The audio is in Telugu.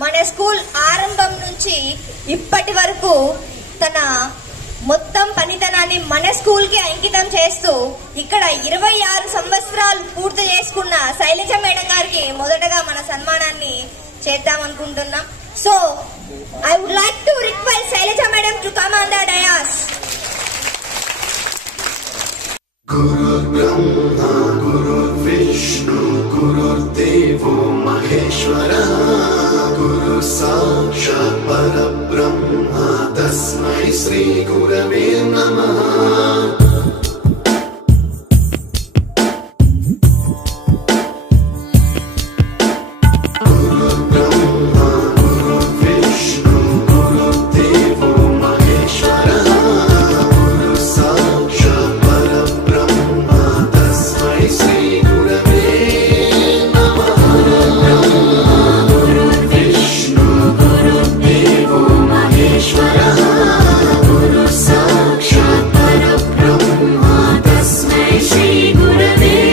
మన స్కూల్ ఆరంభం నుంచి ఇప్పటి వరకు తన మొత్తం పనితనాన్ని మన స్కూల్ కి అంకితం చేస్తూ ఇక్కడ 26 సంవత్సరాలు పూర్తి చేసుకున్న శైలజ మేడం గారికి మొదటగా మన సన్మానాన్ని చేద్దామనుకుంటున్నాం. So I would like to request Shailaja madam to come on the dais. గురుర్ బ్రహ్మ గురుర్ విష్ణు గురుర్ దేవో మహేశ్వర గురు సాక్షాత్ పరబ్రహ్మ తస్మై శ్రీ గురవే నమః.